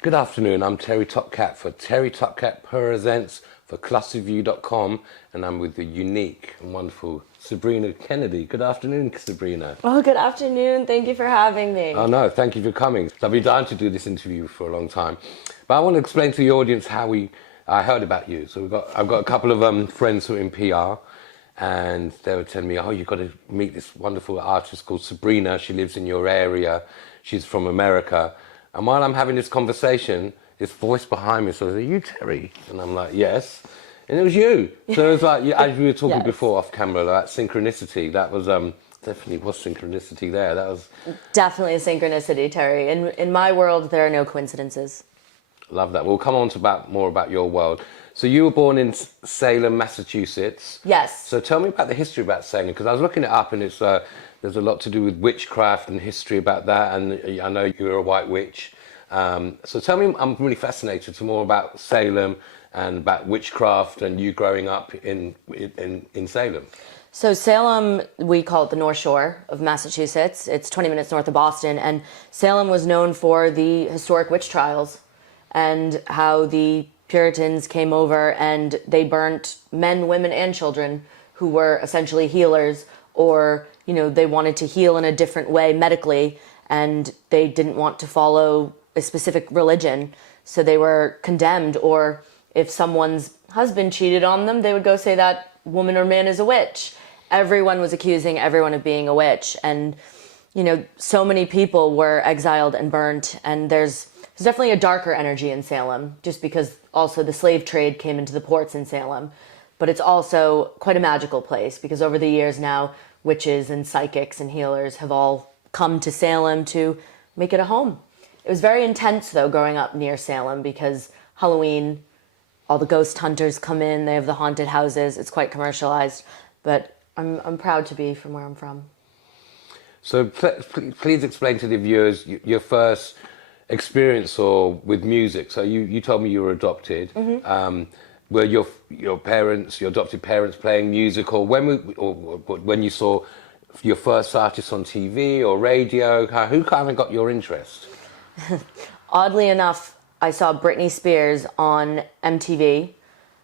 Good afternoon, I'm TerryTopCat for TerryTopCat Purrsents for clusterview.com, and I'm with the unique and wonderful Sabrina Kennedy. Good afternoon, Sabrina. Oh, good afternoon. Thank you for having me. Oh no, thank you for coming. I've been dying to do this interview for a long time. But I want to explain to the audience how I heard about you. So I've got a couple of friends who are in PR, and they were telling me, oh, you've got to meet this wonderful artist called Sabrina. She lives in your area. She's from America. And while I'm having this conversation, this voice behind me says, are you Terry? And I'm like, yes. And it was you. So it was like, as we were talking Yes. before off camera, that synchronicity, that was definitely was synchronicity there. That was Definitely a synchronicity, Terry. In my world, there are no coincidences. love that. We'll come on to more about your world. So you were born in Salem, Massachusetts. Yes. So tell me about the history about Salem, because I was looking it up, and it's there's a lot to do with witchcraft and history about that. And I know you're a white witch. So tell me, I'm really fascinated to more about Salem and about witchcraft and you growing up in Salem. So Salem, we call it the North Shore of Massachusetts. It's 20 minutes north of Boston. And Salem was known for the historic witch trials and how the Puritans came over and they burnt men, women, and children who were essentially healers, or, you know, they wanted to heal in a different way medically, and they didn't want to follow a specific religion. So they were condemned, or if someone's husband cheated on them, they would go say that woman or man is a witch. Everyone was accusing everyone of being a witch. And, you know, so many people were exiled and burnt. And there's definitely a darker energy in Salem, just because also the slave trade came into the ports in Salem. But it's also quite a magical place, because over the years now, witches and psychics and healers have all come to Salem to make it a home. It was very intense, though, growing up near Salem, because Halloween, all the ghost hunters come in, they have the haunted houses, it's quite commercialized, but I'm proud to be from where I'm from. So please explain to the viewers your first experience with music. So you told me you were adopted. Mm-hmm. Were your parents, your adopted parents, playing music, or when you saw your first artist on TV or radio? Who kind of got your interest? Oddly enough, I saw Britney Spears on MTV,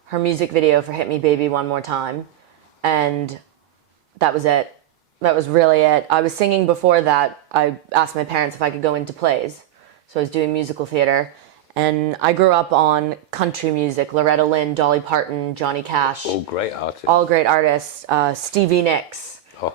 her music video for Hit Me Baby One More Time, and that was it. That was really it. I was singing before that. I asked my parents if I could go into plays, so I was doing musical theater. And I grew up on country music, Loretta Lynn, Dolly Parton, Johnny Cash. All great artists. All great artists. Stevie Nicks. Oh.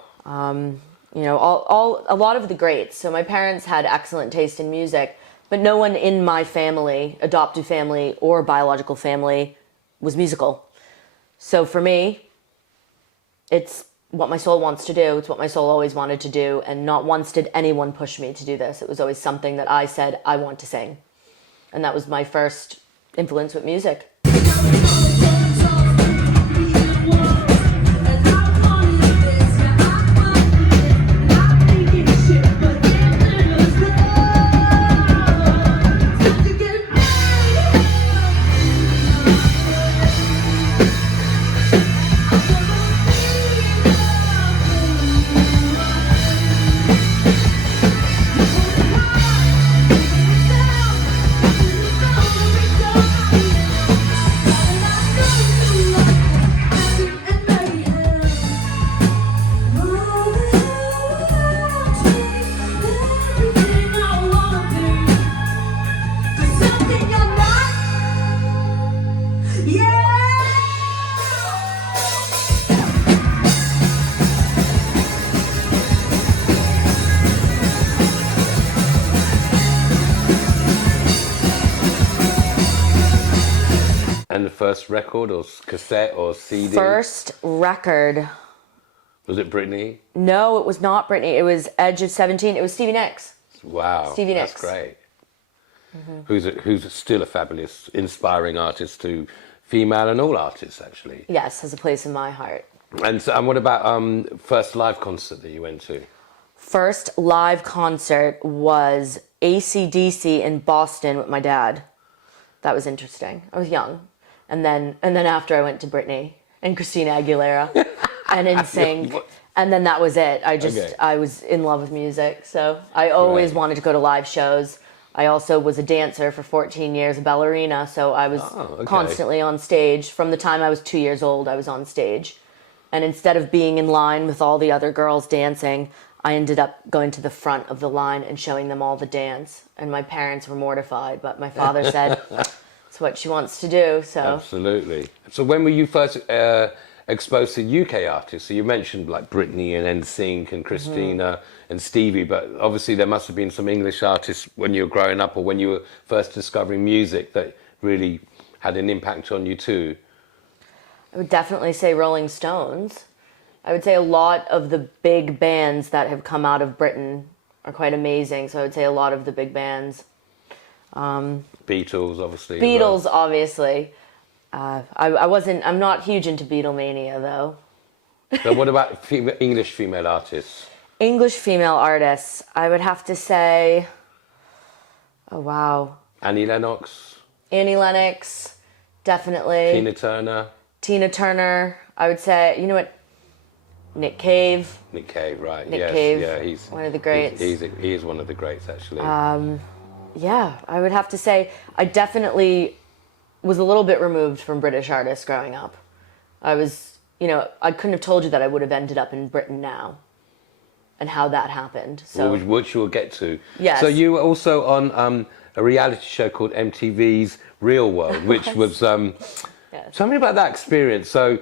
You know, a lot of the greats. So my parents had excellent taste in music, but no one in my family, adopted family or biological family, was musical. So for me, it's what my soul wants to do. It's what my soul always wanted to do. And not once did anyone push me to do this. It was always something that I said, I want to sing. And that was my first influence with music. And the first record or cassette or CD? First record. Was it Britney? No, it was not Britney. It was Edge of 17. It was Stevie Nicks. Wow. Stevie Nicks. That's great. Mm-hmm. Who's still a fabulous, inspiring artist to female and all artists, actually. Yes, has a place in my heart. And what about first live concert that you went to? First live concert was AC/DC in Boston with my dad. That was interesting. I was young. And then after I went to Britney and Christina Aguilera and NSYNC. And then that was it. I was in love with music. So I always wanted to go to live shows. I also was a dancer for 14 years, a ballerina, so I was okay. constantly on stage. From the time I was 2 years old, I was on stage. And instead of being in line with all the other girls dancing, I ended up going to the front of the line and showing them all the dance. And my parents were mortified, but my father said it's what she wants to do. So Absolutely. So when were you first exposed to UK artists? So you mentioned like Britney and NSYNC and Christina and Stevie, but obviously there must have been some English artists when you were growing up or when you were first discovering music that really had an impact on you too. I would definitely say Rolling Stones. I would say a lot of the big bands that have come out of Britain are quite amazing. So I would say a lot of the big bands. Beatles, obviously. Beatles, obviously. I'm not huge into Beatlemania, though. So what about English female artists? English female artists, I would have to say, oh wow. Annie Lennox? Annie Lennox, definitely. Tina Turner, I would say, you know what? Nick Cave. Nick Cave, right. Nick yes, Cave, yeah, he's one of the greats. He is one of the greats, actually. Yeah, I would have to say I definitely was a little bit removed from British artists growing up. I was, I couldn't have told you that I would have ended up in Britain now and how that happened. So, which we'll get to. Yes. So you were also on a reality show called MTV's Real World, which was... yes. Tell me about that experience. So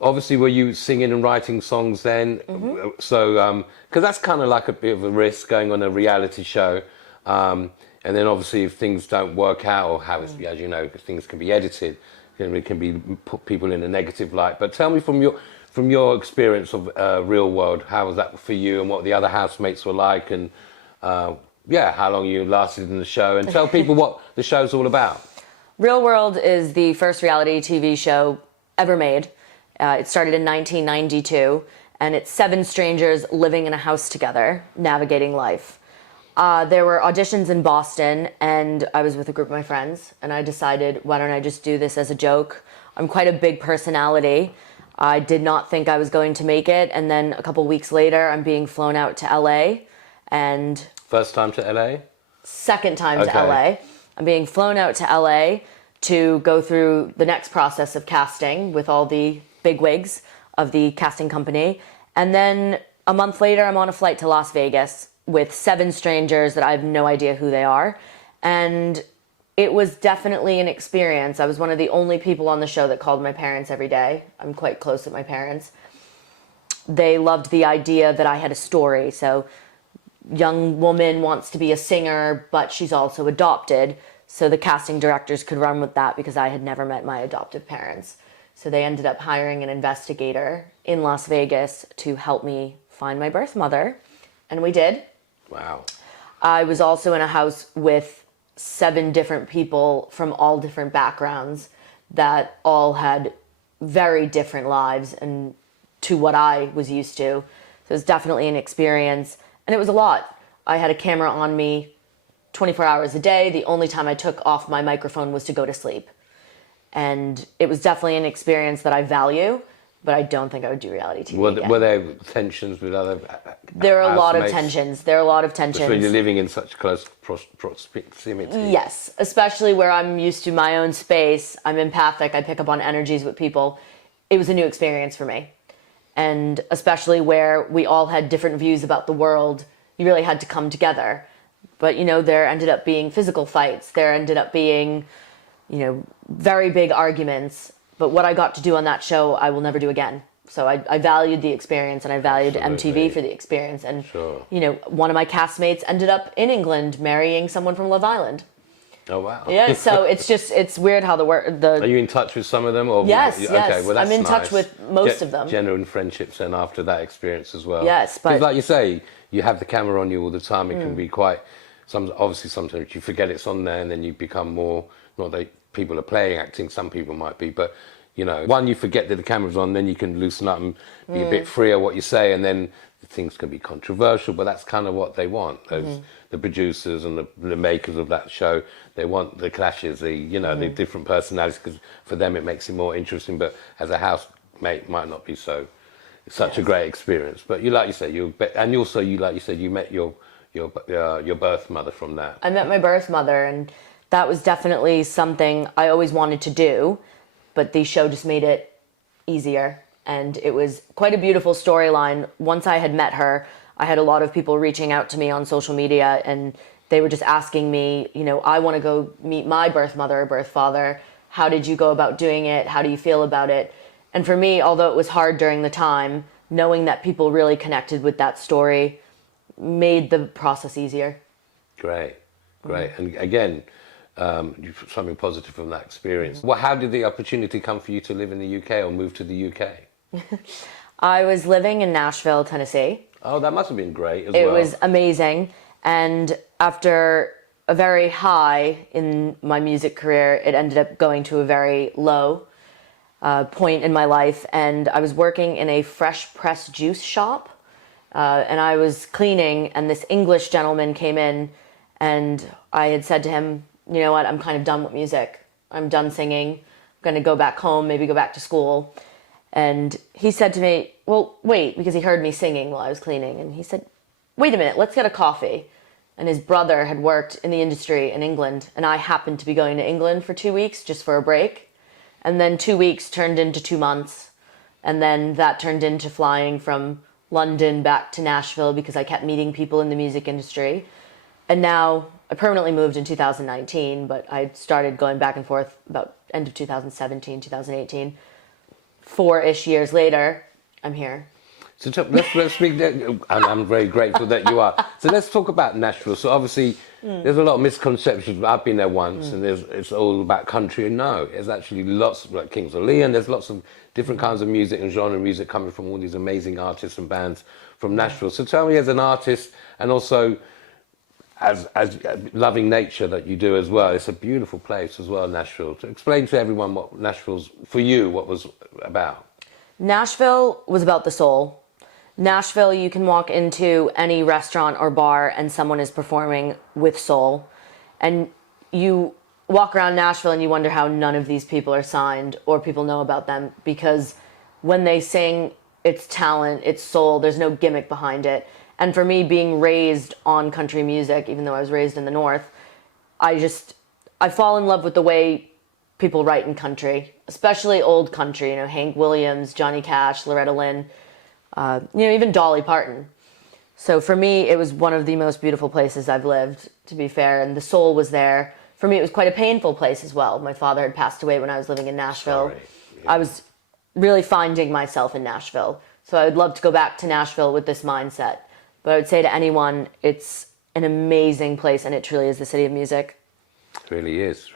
obviously were you singing and writing songs then? Mm-hmm. So, because that's kind of like a bit of a risk going on a reality show. And then obviously if things don't work out or how it's, as you know, things can be edited, it can be put people in a negative light. But tell me from your experience of Real World, how was that for you and what the other housemates were like and how long you lasted in the show and tell people what the show's all about. Real World is the first reality TV show ever made. It started in 1992 and it's 7 strangers living in a house together, navigating life. There were auditions in Boston, and I was with a group of my friends, and I decided, why don't I just do this as a joke? I'm quite a big personality. I did not think I was going to make it, and then a couple weeks later, I'm being flown out to LA, and... First time to LA? Second time to LA. I'm being flown out to LA to go through the next process of casting with all the bigwigs of the casting company, and then a month later, I'm on a flight to Las Vegas with 7 strangers that I have no idea who they are. And it was definitely an experience. I was one of the only people on the show that called my parents every day. I'm quite close with my parents. They loved the idea that I had a story. So young woman wants to be a singer, but she's also adopted. So the casting directors could run with that because I had never met my adoptive parents. So they ended up hiring an investigator in Las Vegas to help me find my birth mother. And we did. Wow. I was also in a house with 7 different people from all different backgrounds that all had very different lives and to what I was used to. So it was definitely an experience. And it was a lot. I had a camera on me 24 hours a day. The only time I took off my microphone was to go to sleep. And it was definitely an experience that I value. But I don't think I would do reality TV again. Were there tensions with other There are a lot of housemates? tensions. When you're living in such close proximity. Yes, especially where I'm used to my own space. I'm empathic. I pick up on energies with people. It was a new experience for me. And especially where we all had different views about the world, you really had to come together. But, there ended up being physical fights. There ended up being, very big arguments. But what I got to do on that show, I will never do again. So I valued the experience and I valued MTV for the experience. And, one of my castmates ended up in England marrying someone from Love Island. Oh, wow. Yeah, so it's weird how Are you in touch with some of them? Or yes. Okay, well, that's I'm in nice. touch with most of them. Genuine friendships then after that experience as well. Yes, but... Because like you say, you have the camera on you all the time. It can be quite... Obviously, sometimes you forget it's on there and then you become more... Not that people are playing acting, some people might be, but one, you forget that the camera's on, then you can loosen up and be a bit freer what you say, and then things can be controversial, but that's kind of what they want. The producers and the makers of that show, they want the clashes, the different personalities, because for them it makes it more interesting, but as a housemate might not be such a great experience. But like you say, you met your your birth mother from that. I met my birth mother, and that was definitely something I always wanted to do, but the show just made it easier. And it was quite a beautiful storyline. Once I had met her, I had a lot of people reaching out to me on social media, and they were just asking me, I want to go meet my birth mother or birth father. How did you go about doing it? How do you feel about it? And for me, although it was hard during the time, knowing that people really connected with that story made the process easier. Great. And again, something positive from that experience. Well, how did the opportunity come for you to live in the UK or move to the UK? I was living in Nashville, Tennessee. Oh, that must have been great as well. It was amazing. And after a very high in my music career, it ended up going to a very low point in my life. And I was working in a fresh pressed juice shop. And I was cleaning, and this English gentleman came in, and I had said to him, you know what, I'm kind of done with music. I'm done singing. I'm going to go back home, maybe go back to school. And he said to me, well, wait, because he heard me singing while I was cleaning. And he said, wait a minute, let's get a coffee. And his brother had worked in the industry in England, and I happened to be going to England for 2 weeks just for a break. And then 2 weeks turned into 2 months. And then that turned into flying from London back to Nashville because I kept meeting people in the music industry. And now I permanently moved in 2019, but I started going back and forth about end of 2017, 2018. 4-ish years later, I'm here. So let's speak. And I'm very grateful that you are. So let's talk about Nashville. So obviously, there's a lot of misconceptions. I've been there once, and it's all about country. And no, there's actually lots, like Kings of Leon. There's lots of different kinds of music and genre music coming from all these amazing artists and bands from Nashville. So tell me, as an artist, and also as loving nature that you do as well, it's a beautiful place as well, Nashville. So explain to everyone what Nashville's, for you, what was about. Nashville was about the soul. Nashville, you can walk into any restaurant or bar and someone is performing with soul. And you walk around Nashville and you wonder how none of these people are signed or people know about them, because when they sing, it's talent, it's soul, there's no gimmick behind it. And for me, being raised on country music, even though I was raised in the North, I fall in love with the way people write in country, especially old country, Hank Williams, Johnny Cash, Loretta Lynn, even Dolly Parton. So for me, it was one of the most beautiful places I've lived, to be fair, and the soul was there. For me, it was quite a painful place as well. My father had passed away when I was living in Nashville. Sorry. Yeah. I was really finding myself in Nashville. So I would love to go back to Nashville with this mindset. But I would say to anyone, it's an amazing place, and it truly is the city of music. Really is.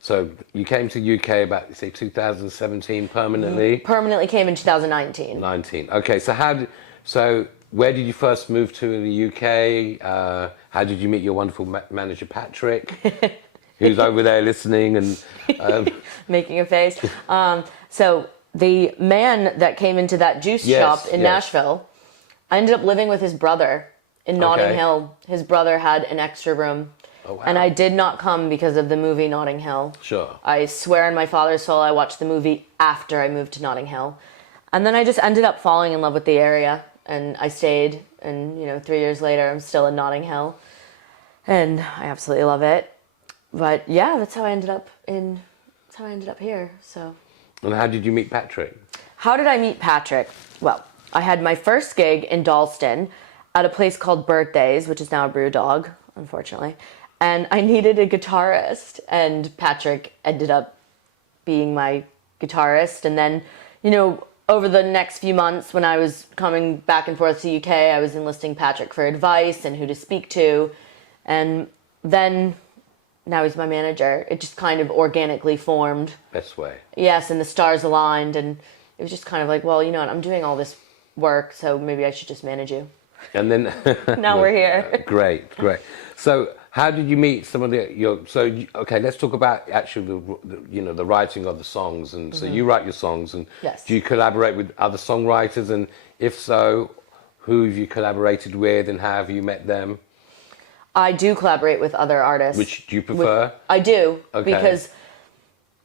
So you came to the UK about, say, 2017 permanently? Permanently came in 2019. 19. Okay, so where did you first move to in the UK? How did you meet your wonderful manager, Patrick, who's over there listening and... making a face. So the man that came into that juice shop in Nashville, I ended up living with his brother in Notting Hill. His brother had an extra room. Oh, wow. And I did not come because of the movie Notting Hill. Sure. I swear on my father's soul, I watched the movie after I moved to Notting Hill. And then I just ended up falling in love with the area. And I stayed. And, 3 years later, I'm still in Notting Hill. And I absolutely love it. But yeah, that's how I ended up here. So. And how did you meet Patrick? How did I meet Patrick? Well, I had my first gig in Dalston at a place called Birthdays, which is now a Brew Dog, unfortunately. And I needed a guitarist, and Patrick ended up being my guitarist. And then, over the next few months when I was coming back and forth to UK, I was enlisting Patrick for advice and who to speak to. And then now he's my manager. It just kind of organically formed. Best way. Yes, and the stars aligned, and it was just kind of like, well, you know what, I'm doing all this work, so maybe I should just manage you. And then now we're here. Great. So how did you meet some of okay, let's talk about actually the writing of the songs. And so you write your songs, and yes. Do you collaborate with other songwriters? And if so, who have you collaborated with, and how have you met them? I do collaborate with other artists. Which do you prefer? I do, Okay. because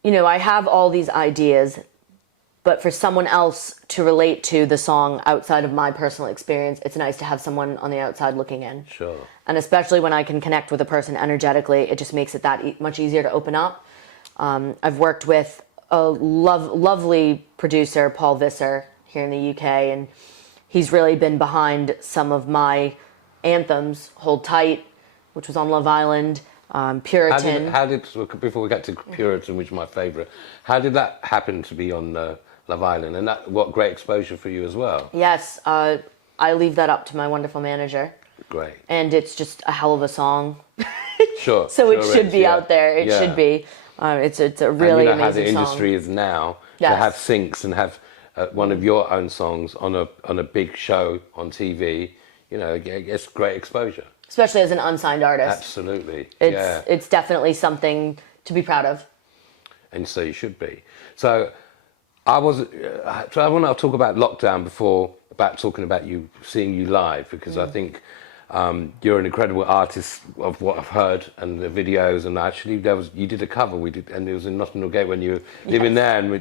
I have all these ideas, But for someone else to relate to the song outside of my personal experience, it's nice to have someone on the outside looking in. Sure. And especially when I can connect with a person energetically, it just makes it that much easier to open up. I've worked with a lovely producer, Paul Visser, here in the UK, and he's really been behind some of my anthems, Hold Tight, which was on Love Island, Puritan. Before we get to Puritan, which is my favourite, how did that happen to be on Love Island? And what great exposure for you as well. Yes, I leave that up to my wonderful manager. Great. And it's just a hell of a song. Sure. So it should be out there. It should be. It's a really amazing song. How the industry is now, to have syncs and have one of your own songs on a big show on TV, it's great exposure. Especially as an unsigned artist. Absolutely. It's definitely something to be proud of. And so you should be. So I want to talk about lockdown about talking about seeing you live, because I think you're an incredible artist of what I've heard and the videos, and actually you did a cover and it was in Notting Hill Gate when you were living there, and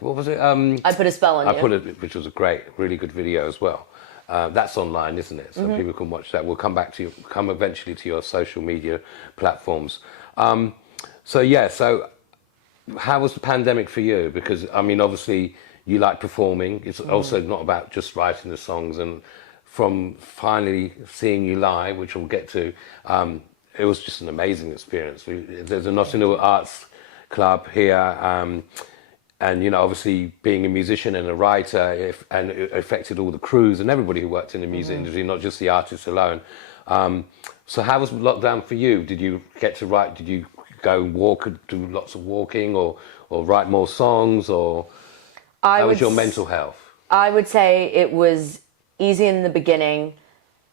what was it? I Put a Spell on You. Which was a really good video as well. That's online, isn't it? So people can watch that. We'll come eventually to your social media platforms. So how was the pandemic for you? Because obviously you like performing. It's also not about just writing the songs, and from finally seeing you live, which we'll get to, it was just an amazing experience. There's a Notting Hill Arts Club here, and obviously being a musician and a writer, and it affected all the crews and everybody who worked in the music industry, not just the artists alone. So how was lockdown for you? Did you get to write? Did you go do lots of walking, or write more songs, or how was your mental health? I would say it was easy in the beginning,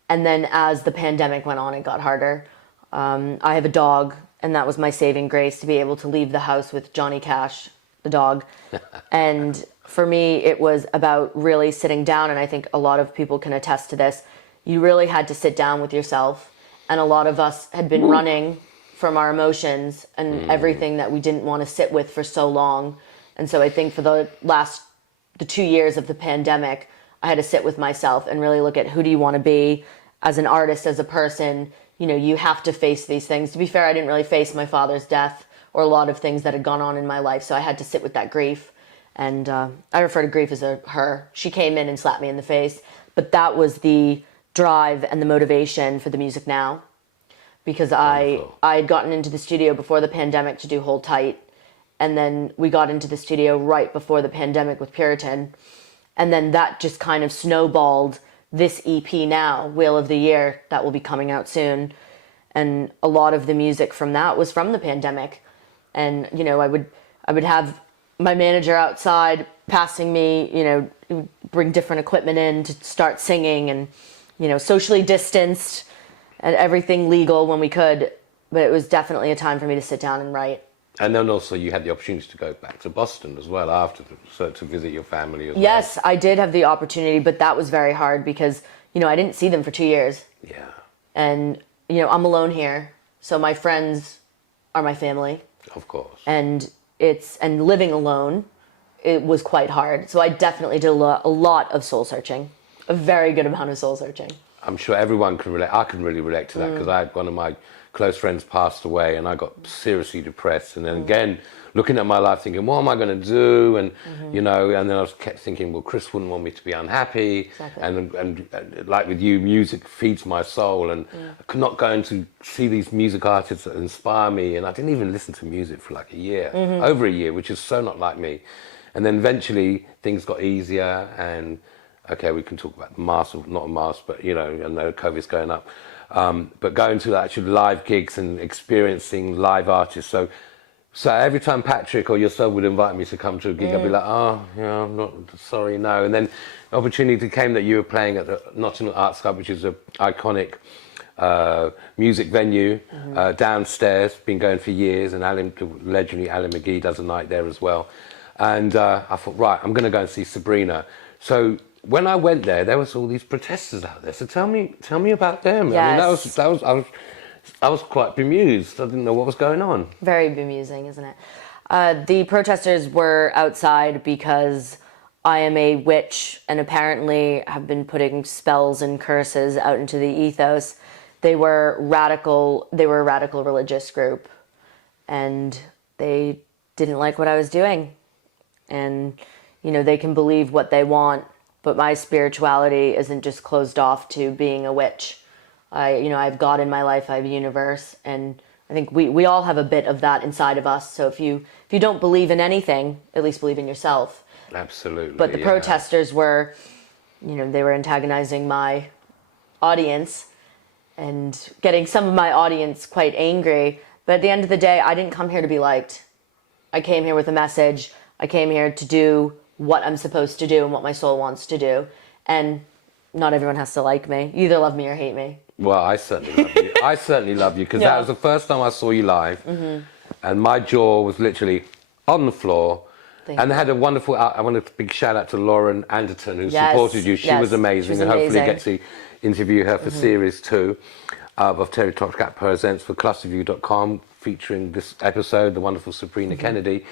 and then as the pandemic went on, it got harder. I have a dog, and that was my saving grace, to be able to leave the house with Johnny Cash, the dog. And for me, it was about really sitting down, and I think a lot of people can attest to this. You really had to sit down with yourself, and a lot of us had been running from our emotions and everything that we didn't want to sit with for so long. And so I think for the 2 years of the pandemic, I had to sit with myself and really look at who do you want to be as an artist, as a person. You have to face these things. To be fair, I didn't really face my father's death or a lot of things that had gone on in my life, so I had to sit with that grief. And I refer to grief as her. She came in and slapped me in the face, but that was the drive and the motivation for the music now, because I had gotten into the studio before the pandemic to do Hold Tight, and then we got into the studio right before the pandemic with Puritan. And then that just kind of snowballed this EP now, Wheel of the Year, that will be coming out soon. And a lot of the music from that was from the pandemic. And, I would have my manager outside passing me, bring different equipment in to start singing, and, socially distanced and everything legal when we could. But it was definitely a time for me to sit down and write. And then also you had the opportunity to go back to Boston as well after, to visit your family as well. Yes, I did have the opportunity, but that was very hard because, I didn't see them for 2 years. Yeah. And, I'm alone here, so my friends are my family. Of course. And living alone, it was quite hard. So I definitely did a lot of soul searching, a very good amount of soul searching. I'm sure everyone can relate. I can really relate to that, because I had one of my close friends passed away, and I got seriously depressed. And then again, looking at my life, thinking, what am I going to do? And and then I kept thinking, well, Chris wouldn't want me to be unhappy. Exactly. And like with you, music feeds my soul, and not going to see these music artists that inspire me. And I didn't even listen to music for like a year, over a year, which is so not like me. And then eventually things got easier, and okay, we can talk about the mask, not a mask, but I know COVID's going up. But going to actual live gigs and experiencing live artists. So every time Patrick or yourself would invite me to come to a gig, I'd be like, I'm not, sorry, no. And then the opportunity came that you were playing at the Notting Hill Arts Club, which is an iconic music venue downstairs, been going for years, and the legendary Alan McGee does a night there as well. And I thought, right, I'm going to go and see Sabrina. So when I went there was all these protesters out there. So tell me about them. Yes. I mean, I was quite bemused. I didn't know what was going on. Very bemusing, isn't it? The protesters were outside because I am a witch and apparently have been putting spells and curses out into the ethos. They were a radical religious group, and they didn't like what I was doing. And, you know, they can believe what they want, but my spirituality isn't just closed off to being a witch. I have God in my life, I have a universe, and I think we all have a bit of that inside of us. So if you don't believe in anything, at least believe in yourself. Absolutely. But the protesters were, they were antagonizing my audience and getting some of my audience quite angry. But at the end of the day, I didn't come here to be liked. I came here with a message. I came here to do what I'm supposed to do and what my soul wants to do. And not everyone has to like me. You either love me or hate me. Well, I certainly love you. I certainly love you because that was the first time I saw you live, and my jaw was literally on the floor. And they had a wonderful. I want a big shout out to Lauren Anderton who supported you. She was amazing, and hopefully get to interview her for series 2 of TerryTopCat Purrsents for clusterview.com, featuring this episode, the wonderful Sabrina Kennedy.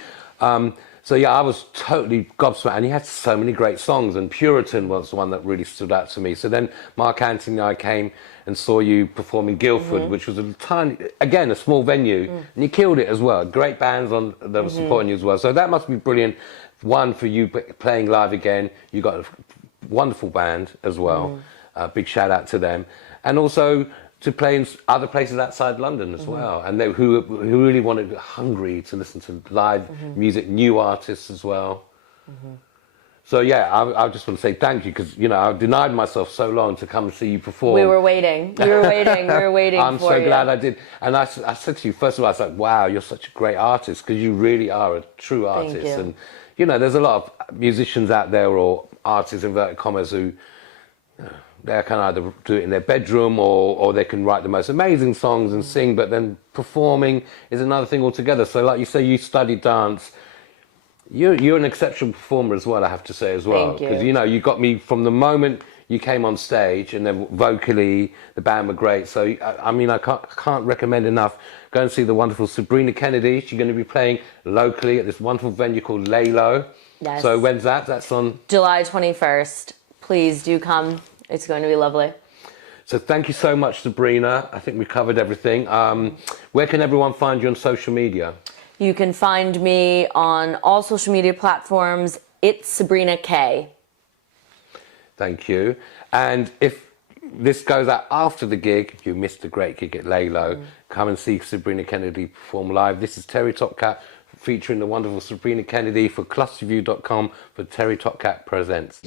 So yeah, I was totally gobsmacked, and he had so many great songs, and Puritan was the one that really stood out to me. So then Mark Anthony and I came and saw you performing Guildford, which was a small venue, and you killed it as well. Great bands that were supporting you as well. So that must be brilliant. One, for you playing live again. You got a wonderful band as well. Big shout out to them, and also to play in other places outside London as well, and they who really wanted, hungry to listen to live music, new artists as well. So yeah, I just want to say thank you, because I denied myself so long to come and see you perform. We were waiting. We were waiting. I'm so glad I did. And I said to you, first of all, I was like, wow, you're such a great artist, because you really are a true artist. Thank you. And there's a lot of musicians out there, or artists inverted commas, who they can either do it in their bedroom or they can write the most amazing songs and sing, but then performing is another thing altogether. So like you say, you studied dance. You're an exceptional performer as well, I have to say as well. Thank you. Because, you got me from the moment you came on stage, and then vocally, the band were great. So, I can't recommend enough. Go and see the wonderful Sabrina Kennedy. She's going to be playing locally at this wonderful venue called Lalo. Yes. So when's that? That's on July 21st. Please do come. It's going to be lovely. So thank you so much, Sabrina. I think we covered everything. Where can everyone find you on social media? You can find me on all social media platforms. It's Sabrina K. Thank you. And if this goes out after the gig, you missed a great gig at Lalo, come and see Sabrina Kennedy perform live. This is TerryTopCat featuring the wonderful Sabrina Kennedy for clusterview.com for TerryTopCat Purrsents.